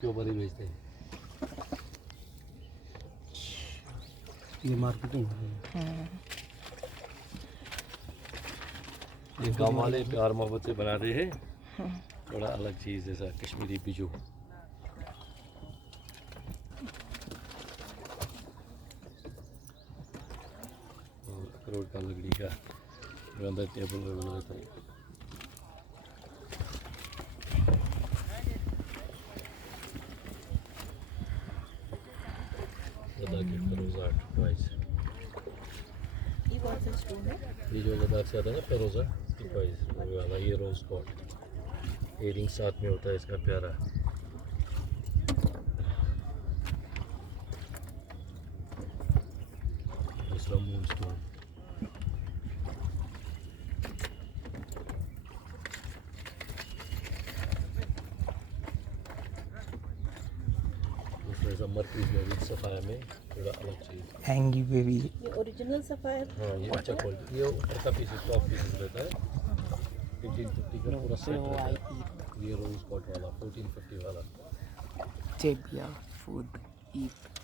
क्यों बड़ी बेचते हैं? ये मार्केटिंग है। ये गांव वाले प्यार मोहब्बत से बनाते हैं, थोड़ा अलग चीज़ जैसा कश्मीरी बिजू। और अखरोट का लकड़ी का जो अंदर टेबल पे बना देता है। लद्दाख के फेरोज़ा टॉयज, ये कौन सा स्टोन है? ये जो लद्दाख से आता है ना फेरोज़ा टॉयज वाला, ये रोज़ गॉड इयरिंग साथ में होता है इसका प्यारा। दूसरा मून स्टोन, दूसरा ऐसा मरकज़ में भी सफ़ाया में थोड़ा अलग चीज़। हैंगी बेबी। ये ओरिजिनल सफायर। हाँ ये अच्छा क्वालिटी, ये ऊपर का पीस टॉप पीस रहता है 1550 का पूरा सेट रहता है। ये रोज़ गॉड वाला 1450 वाला। Tibia food eat